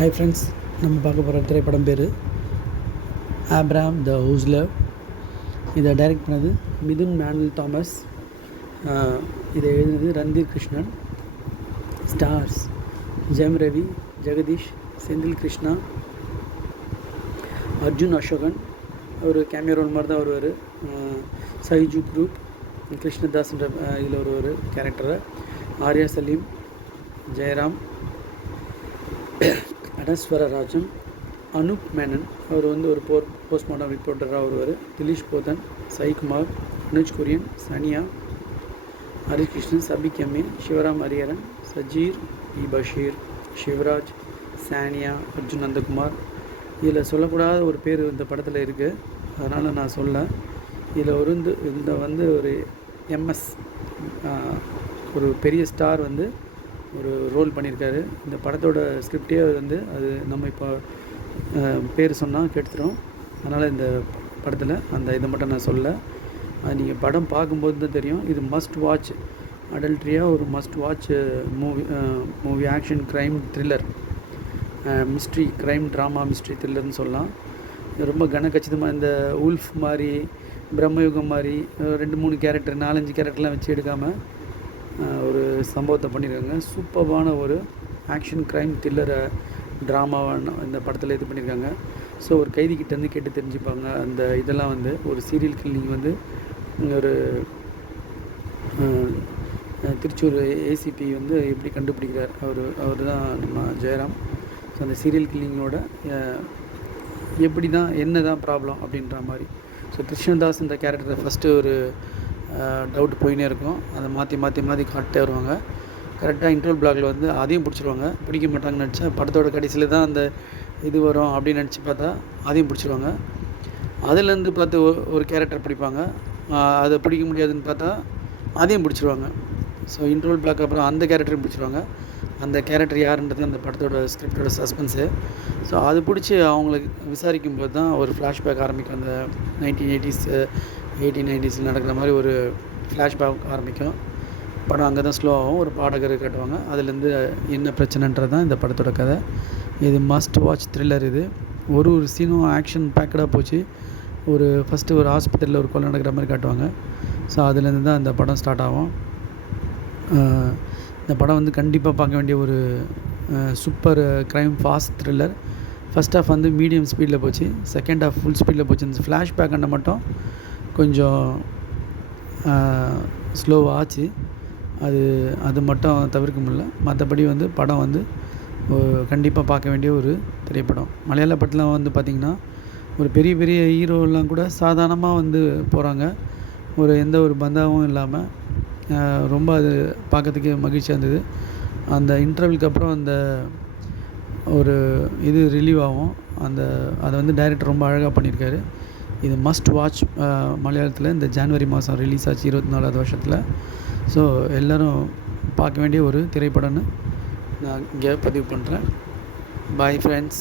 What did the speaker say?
Hi friends, நம்ம பார்க்க போகிற திரைப்படம் பேர் ஆப்ரஹாம் த ஹூஸ்லர். இதை டைரக்ட் பண்ணது மிதுன் மேனுவல் தாமஸ். இதை எழுதினது ரந்தீர் கிருஷ்ணன். ஸ்டார்ஸ் ஜெயம் ரவி, ஜெகதீஷ், செந்தில் கிருஷ்ணா, அர்ஜுன் அசோகன். ஒரு கேமியோ ரோல் மாதிரி தான் வருவார். சைஜு குரூப், கிருஷ்ணதாஸ்ன்ற இதில் ஒரு கேரக்டரை, ஆர்யா சலீம், ஜெயராம், அனஸ்வரராஜன், அனுப் மேனன், அவர் ஒரு போஸ்ட்மார்ட்டம் ரிப்போர்ட்டராக வருவார். திலீஷ் போதன், சாய்குமார், அனுஜ் குரியன், சனியா, ஹரிகிருஷ்ணன், சபிக் எம்ஏ, சிவராம் ஹரியரன், சஜீர் பி பஷீர், சிவராஜ், சானியா, அர்ஜுன் நந்தகுமார். இதில் சொல்லக்கூடாத ஒரு பேர் இந்த படத்தில் இருக்குது, அதனால் நான் சொல்ல. இதில் ஒரு எம்எஸ் ஒரு பெரிய ஸ்டார் ஒரு ரோல் பண்ணியிருக்காரு. இந்த படத்தோட ஸ்கிரிப்டே அது நம்ம இப்போ பேர் சொன்னால் கெடுத்துரும். அதனால் இந்த படத்தில் இதை மட்டும் நான் சொல்ல. அது நீங்கள் படம் பார்க்கும்போது தான் தெரியும். இது மஸ்ட் வாட்ச் அடல்ட்ரியாக ஒரு must watch movie. Action, crime, thriller, mystery, crime, drama, mystery, த்ரில்லர்னு சொல்லலாம். ரொம்ப கனக்கச்சிதமாக இந்த உல்ஃப் மாதிரி, பிரம்மயுகம் மாதிரி 2-3 கேரக்டர், 4-5 கேரக்டர்லாம் வச்சு எடுக்காமல் ஒரு சம்பவத்தை பண்ணியிருக்காங்க. சூப்பர்வான ஒரு ஆக்ஷன், க்ரைம், த்ரில்லரை, ட்ராமாவான இந்த படத்தில் இது பண்ணியிருக்காங்க. ஸோ ஒரு கைதிக்கிட்டேருந்து கேட்டு தெரிஞ்சுப்பாங்க. அந்த இதெல்லாம் ஒரு சீரியல் கில்லிங் ஒரு திருச்சூர் ஏசிபி எப்படி கண்டுபிடிக்கிறார், அவர் தான் நம்ம ஜெயராம். ஸோ அந்த சீரியல் கில்லிங்கோட எப்படி தான் என்ன தான் ப்ராப்ளம் அப்படின்ற மாதிரி. ஸோ கிருஷ்ணதாஸ்ன்ற கேரக்டரை ஃபஸ்ட்டு ஒரு டவுட் போயினே இருக்கும். அதை மாற்றி காட்டே வருவாங்க. கரெக்டாக இன்டர்வல் பிளாகில் அதையும் பிடிச்சிருவாங்க. பிடிக்க மாட்டாங்கன்னு நினச்சா படத்தோட கடைசியில் தான் அந்த இது வரும் அப்படின்னு நினச்சி பார்த்தா அதையும் பிடிச்சிருவாங்க. அதுலேருந்து பார்த்து ஒரு கேரக்டர் பிடிப்பாங்க. அதை பிடிக்க முடியாதுன்னு பார்த்தா அதையும் பிடிச்சிருவாங்க. ஸோ இன்டர்வல் பிளாக் அப்புறம் அந்த கேரக்டரையும் பிடிச்சிருவாங்க. அந்த கேரக்டர் யாருன்றது அந்த படத்தோட ஸ்கிரிப்டோட சஸ்பென்ஸு. ஸோ அது பிடிச்சி அவங்களுக்கு விசாரிக்கும்போது தான் ஒரு ஃப்ளாஷ்பேக் ஆரம்பிக்கும். அந்த 1980s 1890s நடக்கிற மாதிரி ஒரு ஃப்ளாஷ்பேக் ஆரம்பிக்கும். படம் அங்கே தான் ஸ்லோ ஆகும். ஒரு பாடகர் காட்டுவாங்க. அதுலேருந்து என்ன பிரச்சனைன்றது தான் இந்த படத்தோட கதை. இது மஸ்ட் வாட்ச் த்ரில்லர். இது ஒரு சீனும் ஆக்ஷன் பேக்கடாக போச்சு. ஃபஸ்ட்டு ஒரு ஹாஸ்பிட்டலில் ஒரு கொலை நடக்கிற மாதிரி காட்டுவாங்க. ஸோ அதுலேருந்து தான் இந்த படம் ஸ்டார்ட் ஆகும். இந்த படம் கண்டிப்பாக பார்க்க வேண்டிய ஒரு super crime fast thriller. First half medium ஸ்பீடில் போச்சு, செகண்ட் ஹாஃப் ஃபுல் ஸ்பீடில் போச்சு. இந்த ஃப்ளாஷ்பேக் மட்டும் கொஞ்சம் ஸ்லோவாக ஆச்சு. அது மட்டும் தவிர்க்க முடியல. மற்றபடி படம் கண்டிப்பாக பார்க்க வேண்டிய ஒரு திரைப்படம். மலையாள படத்தில் பார்த்திங்கன்னா ஒரு பெரிய பெரிய ஹீரோலாம் கூட சாதாரணமாக போகிறாங்க. எந்த ஒரு பந்தாவும் இல்லாமல் ரொம்ப அது பார்க்கறதுக்கு மகிழ்ச்சியாக இருந்தது. அந்த இன்டர்வலுக்கு அப்புறம் அந்த ஒரு இது ரிலீவ் ஆகும். அதை டைரக்டர் ரொம்ப அழகாக பண்ணியிருக்காரு. இது மஸ்ட் வாட்ச். மலையாளத்தில் இந்த ஜனவரி மாதம் ரிலீஸ் ஆச்சு, 24வது வருஷத்தில். ஸோ எல்லோரும் பார்க்க வேண்டிய ஒரு திரைப்படம்னு நான் இங்கே பதிவு பண்ணுறேன். Bye friends.